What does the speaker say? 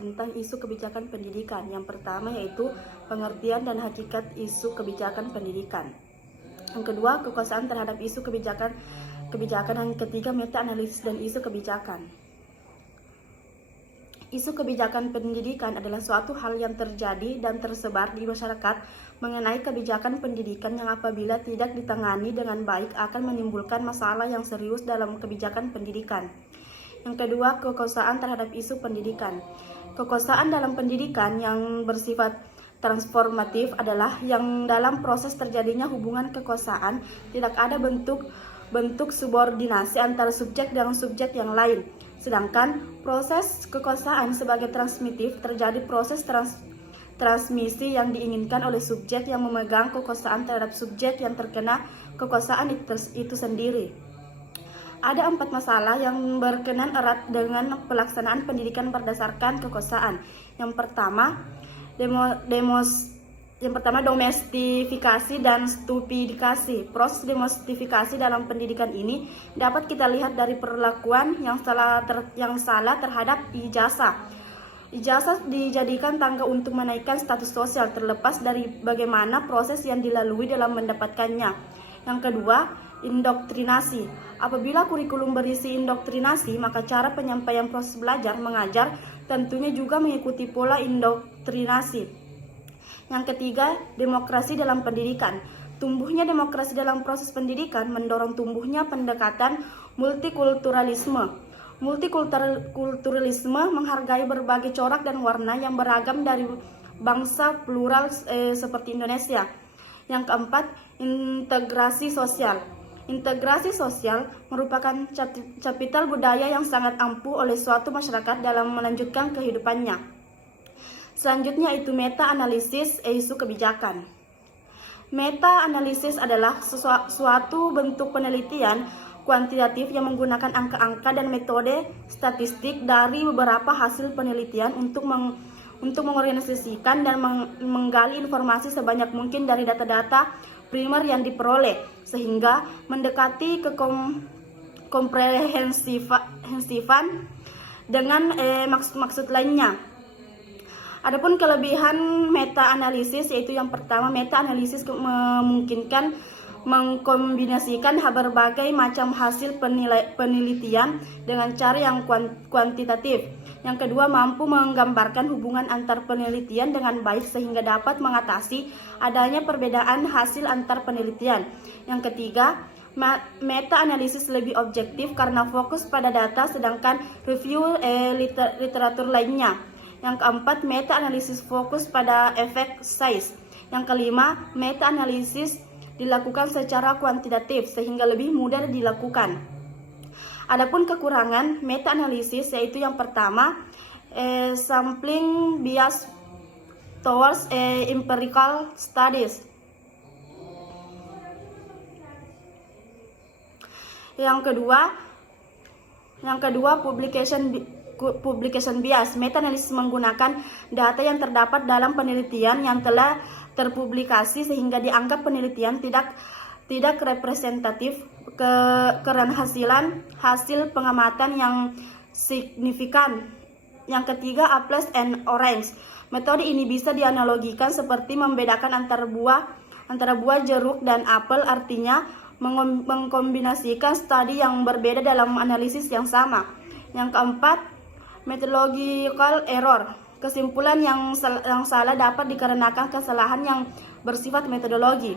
tentang isu kebijakan pendidikan. Yang pertama yaitu pengertian dan hakikat isu kebijakan pendidikan. Yang kedua, kekuasaan terhadap isu kebijakan. Yang ketiga, meta-analisis dan isu kebijakan. Isu kebijakan pendidikan adalah suatu hal yang terjadi dan tersebar di masyarakat mengenai kebijakan pendidikan yang apabila tidak ditangani dengan baik akan menimbulkan masalah yang serius dalam kebijakan pendidikan. Yang kedua, kekuasaan terhadap isu pendidikan. Kekuasaan dalam pendidikan yang bersifat transformatif adalah yang dalam proses terjadinya hubungan kekuasaan tidak ada bentuk subordinasi antara subjek dan subjek yang lain. Sedangkan proses kekuasaan sebagai transmitif terjadi proses transmisi yang diinginkan oleh subjek yang memegang kekuasaan terhadap subjek yang terkena kekuasaan itu sendiri. Ada 4 masalah yang berkenan erat dengan pelaksanaan pendidikan berdasarkan kekuasaan. Yang pertama, domestifikasi dan stupidikasi. Proses domestifikasi dalam pendidikan ini dapat kita lihat dari perlakuan yang salah terhadap ijazah. Ijazah dijadikan tangga untuk menaikkan status sosial terlepas dari bagaimana proses yang dilalui dalam mendapatkannya. Yang kedua, indoktrinasi. Apabila kurikulum berisi indoktrinasi, maka cara penyampaian proses belajar mengajar tentunya juga mengikuti pola indoktrinasi. Yang ketiga, demokrasi dalam pendidikan. Tumbuhnya demokrasi dalam proses pendidikan mendorong tumbuhnya pendekatan multikulturalisme. Multikulturalisme menghargai berbagai corak dan warna yang beragam dari bangsa plural seperti Indonesia. Yang keempat, integrasi sosial. Integrasi sosial merupakan capital budaya yang sangat ampuh oleh suatu masyarakat dalam melanjutkan kehidupannya. Selanjutnya itu meta-analisis isu kebijakan. Meta-analisis adalah suatu bentuk penelitian kuantitatif yang menggunakan angka-angka dan metode statistik dari beberapa hasil penelitian untuk mengorganisasikan dan menggali informasi sebanyak mungkin dari data-data primer yang diperoleh, sehingga mendekati komprehensifan dengan maksud lainnya. Adapun kelebihan meta-analisis yaitu yang pertama, meta-analisis memungkinkan mengkombinasikan berbagai macam hasil penelitian dengan cara yang kuantitatif. Yang kedua, mampu menggambarkan hubungan antar penelitian dengan baik sehingga dapat mengatasi adanya perbedaan hasil antar penelitian. Yang ketiga, meta-analisis lebih objektif karena fokus pada data sedangkan review literatur lainnya. Yang keempat, meta-analisis fokus pada efek size. Yang kelima, meta-analisis dilakukan secara kuantitatif sehingga lebih mudah dilakukan. Adapun kekurangan meta-analisis yaitu yang pertama, sampling bias towards empirical studies. Yang kedua, publication bias. Meta-analisis menggunakan data yang terdapat dalam penelitian yang telah terpublikasi sehingga dianggap penelitian tidak representatif karena hasil pengamatan yang signifikan. Yang ketiga, apples and orange. Metode ini bisa dianalogikan seperti membedakan antara buah jeruk dan apel, artinya mengkombinasikan studi yang berbeda dalam analisis yang sama. Yang keempat, methodological error. Kesimpulan yang salah dapat dikarenakan kesalahan yang bersifat metodologi.